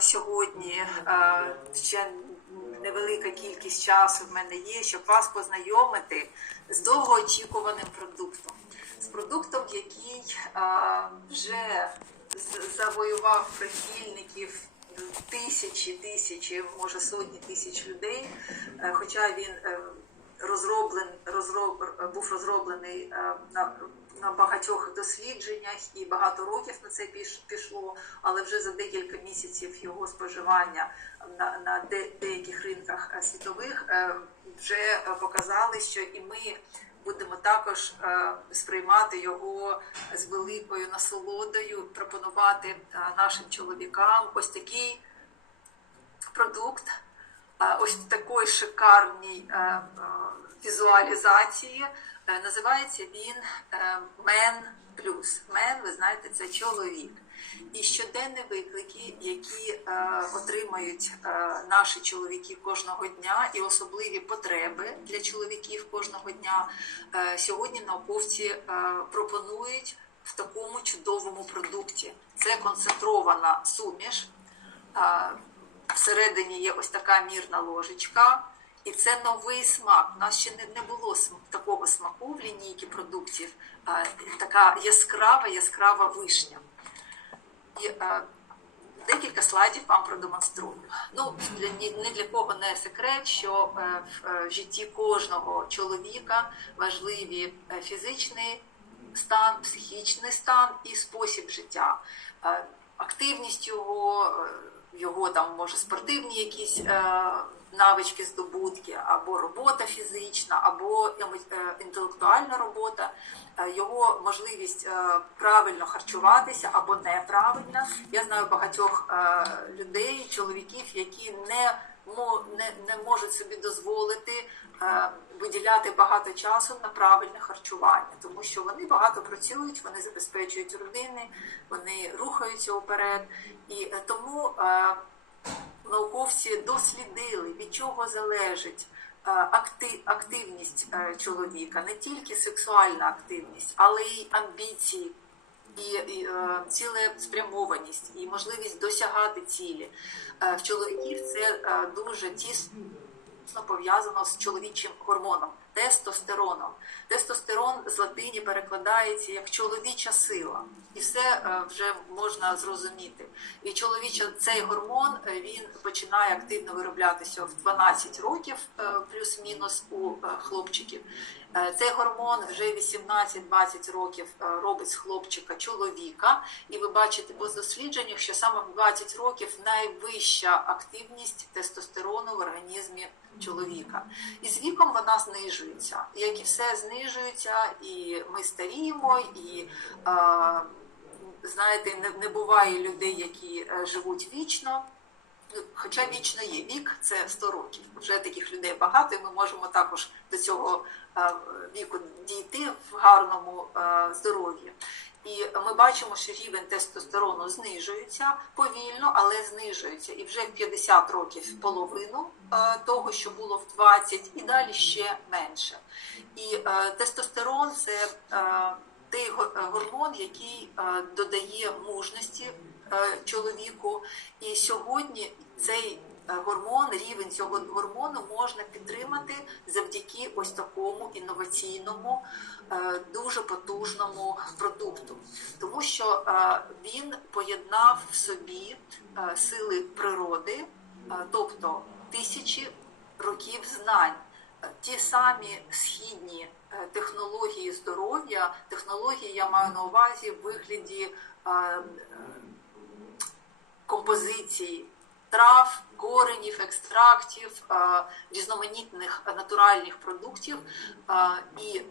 сьогодні е, ще невелика кількість часу в мене є, щоб вас познайомити з довгоочікуваним продуктом. З продуктом, який е, вже завоював прихильників тисячі, тисячі, може сотні тисяч людей, Е, хоча він розроблен, розроб, був розроблений е, на, на багатьох дослідженнях і багато років на це піш- пішло, але вже за декілька місяців його споживання на, на де, деяких ринках е, світових е, вже показали, що і ми будемо також сприймати його з великою насолодою, пропонувати нашим чоловікам ось такий продукт ось такої шикарній е, е, візуалізації. Е, Називається він Мен Плюс. Мен, ви знаєте, це чоловік. І щоденні виклики, які е, отримають е, наші чоловіки кожного дня, і особливі потреби для чоловіків кожного дня, е, сьогодні науковці е, пропонують в такому чудовому продукті. Це концентрована суміш. Е, Всередині є ось така мірна ложечка, і це новий смак. У нас ще не, не було такого смаку в лінійці продуктів. Така яскрава, яскрава вишня. І е, декілька слайдів вам продемонструю. Ну, для, ні, для кого не секрет, що е, в е, житті кожного чоловіка важливі фізичний стан, психічний стан і спосіб життя. Активність його, його там може спортивні якісь е, навички, здобутки, або робота фізична, або е, інтелектуальна робота, е, його можливість правильно харчуватися або неправильно. Я знаю багатьох людей, чоловіків, які не мо- не, не можуть собі дозволити е, виділяти багато часу на правильне харчування, тому що вони багато працюють, вони забезпечують родини, вони рухаються вперед. І е, тому е, науковці дослідили, від чого залежить активність чоловіка, не тільки сексуальна активність, але й амбіції. І, і е, цілеспрямованість, і можливість досягати цілі. Е, в чоловіків це е, дуже тісно пов'язано з чоловічим гормоном тестостероном. Тестостерон з латині перекладається як чоловіча сила, і все е, вже можна зрозуміти. І чоловіча цей гормон е, він починає активно вироблятися в 12 років, е, плюс-мінус у хлопчиків. Цей гормон вже 18-20 років робить з хлопчика чоловіка, і ви бачите по дослідженнях, що саме в 20 років найвища активність тестостерону в організмі чоловіка. І з віком вона знижується. Як і все знижується, і ми старіємо, і е, знаєте, не, не буває людей, які е, живуть вічно. Хоча вічно є вік, це 100 років. Вже таких людей багато, і ми можемо також до цього віку дійти в гарному е, здоров'ї. І ми бачимо, що рівень тестостерону знижується повільно, але знижується. І вже в 50 років половину е, того, що було в 20, і далі ще менше. І е, тестостерон це е, той е, гормон, який е, додає мужності е, чоловіку. І сьогодні цей е, гормон, рівень цього гормону можна підтримати завдяки ось такому інноваційному, е, дуже потужному продукту, тому що е, він поєднав в собі е, сили природи, е, тобто тисячі років знань. Е, Ті самі східні е, технології здоров'я, технології я маю на увазі в вигляді е, е, трав, коренів, екстрактів, різноманітних натуральних продуктів. І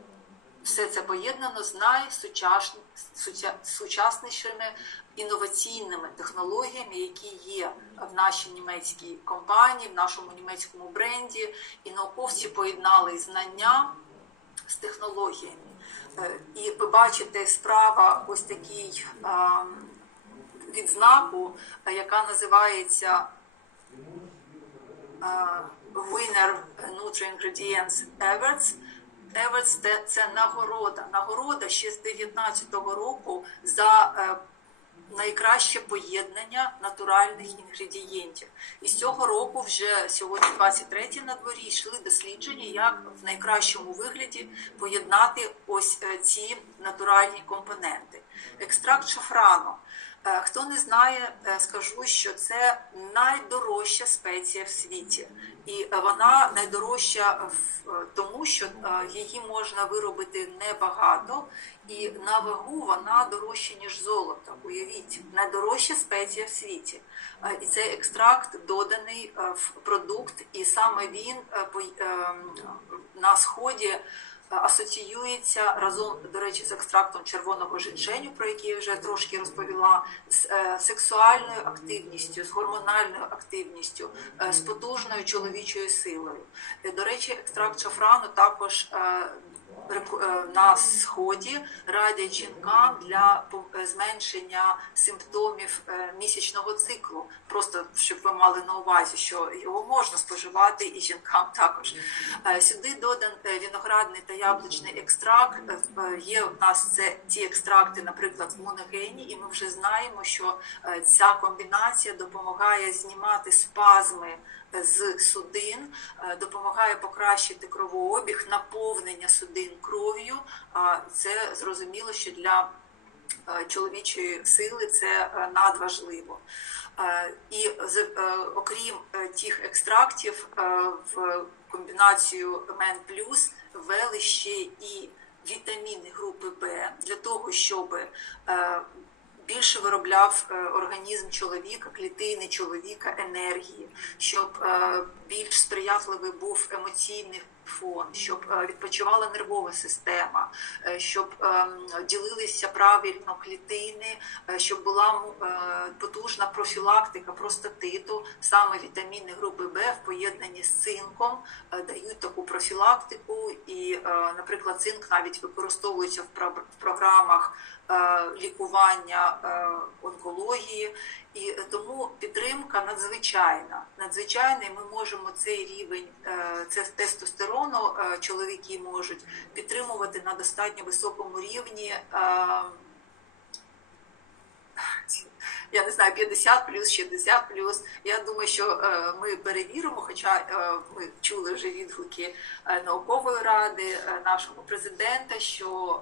все це поєднано з найсучаснішими інноваційними технологіями, які є в нашій німецькій компанії, в нашому німецькому бренді, і науковці поєднали знання з технологіями. Е, І ви бачите справа ось такий відзнаку, яка називається Winner Nutri Ingredients Awards. Awards – це, нагорода. Нагорода ще з 19-го року за е, найкраще поєднання натуральних інгредієнтів. І з цього року, вже сьогодні 23 на дворі, йшли дослідження, як в найкращому вигляді поєднати ось е, ці натуральні компоненти. Екстракт шафрану. Е, Хто не знає, е, скажу, що це найдорожча спеція в світі, і вона найдорожча в е, тому, що її можна виробити небагато, і на вагу вона дорожча ніж золото. Уявіть, найдорожча спеція в світі. І цей екстракт доданий в продукт, і саме він на сході асоціюється разом, до речі, з екстрактом червоного жінженю, про який я вже трошки розповіла, з е, сексуальною активністю, з гормональною активністю, е, з потужною чоловічою силою. Е, До речі, екстракт шафрану також. Е, На сході радять жінкам для е, зменшення симптомів е, місячного циклу. Просто щоб ви мали на увазі, що його можна споживати і жінкам також. Сюди додан виноградний та яблучний екстракт. Є у нас це ті екстракти, наприклад, з моногені, і ми вже знаємо, що ця комбінація допомагає знімати спазми з судин, допомагає покращити кровообіг, наповнення судин кров'ю. Це зрозуміло, що для е, чоловічої сили це е, надважливо. Е, І окрім тих екстрактів в комбінацію Мен Плюс ввели ще і вітаміни групи Б для того, щоб більше виробляв організм чоловіка, клітини чоловіка енергії, щоб більш сприятливий був емоційний фон, щоб е, відпочивала нервова система, е, щоб ем, ділилися правильно клітини, е, щоб була потужна профілактика простатиту, саме вітаміни групи Б в поєднанні з цинком дають таку профілактику, і, наприклад, цинк навіть використовується в програмах лікування онкології, і тому підтримка надзвичайна. Надзвичайна, і ми можемо цей рівень е, це тестостерону е, чоловіки можуть підтримувати на достатньо високому рівні. Я не знаю, 50 плюс, 60 плюс. Я думаю, що е, ми перевіримо, хоча е, ми чули вже відгуки е, наукової ради нашого президента, що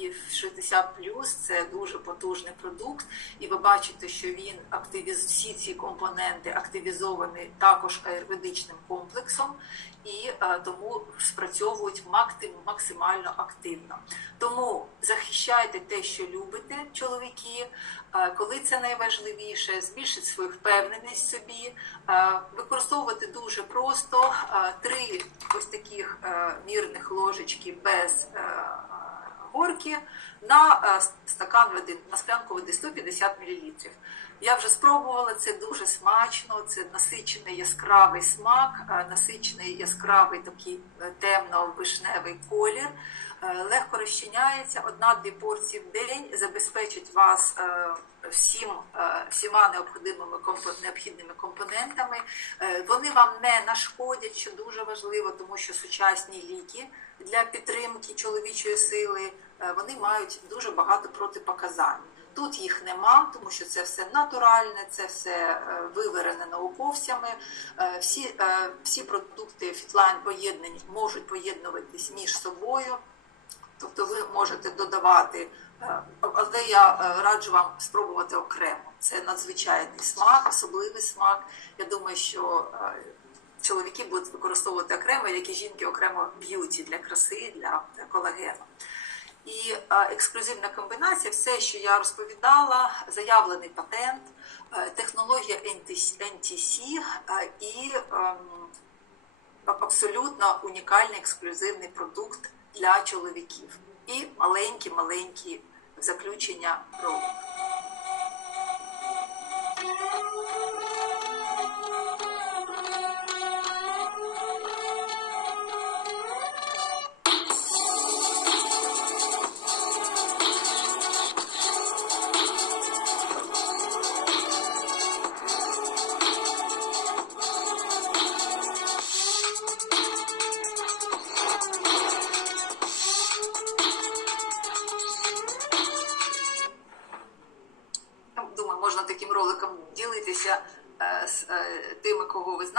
і в 60 плюс це дуже потужний продукт, і ви бачите, що він активіз... всі ці компоненти активізовані також аюрведичним комплексом, і е, тому спрацьовують максимально активно. Тому захищайте те, що любите, чоловіки. Е, Коли це найважливіше, збільшити свою впевненість собі, Е, використовувати дуже просто три ось таких мірних ложечки без горки на е, стакан води, на склянку води 150 мл. Я вже спробувала, це дуже смачно, це насичений яскравий смак, е, насичений яскравий такий е, темно-вишневий колір. Легко розчиняється, одна-дві порції в день забезпечить вас всім, е, всіма необхідними, необхідними компонентами. Е, Вони вам не нашкодять, що дуже важливо, тому що сучасні ліки для підтримки чоловічої сили е, вони мають дуже багато протипоказань. Тут їх нема, тому що це все натуральне, це все виверене науковцями. Всі, всі продукти фітлайн поєднані можуть поєднуватись між собою. Тобто ви можете додавати, але я е, раджу вам спробувати окремо. Це надзвичайний смак, особливий смак. Я думаю, що е, чоловіки будуть використовувати окремо, як і жінки окремо б'юті для краси, для колагену. І е, ексклюзивна комбінація, все, що я розповідала, заявлений патент, технологія NTC і ем, абсолютно унікальний ексклюзивний продукт для чоловіків. І маленькі-маленькі заключення ролик.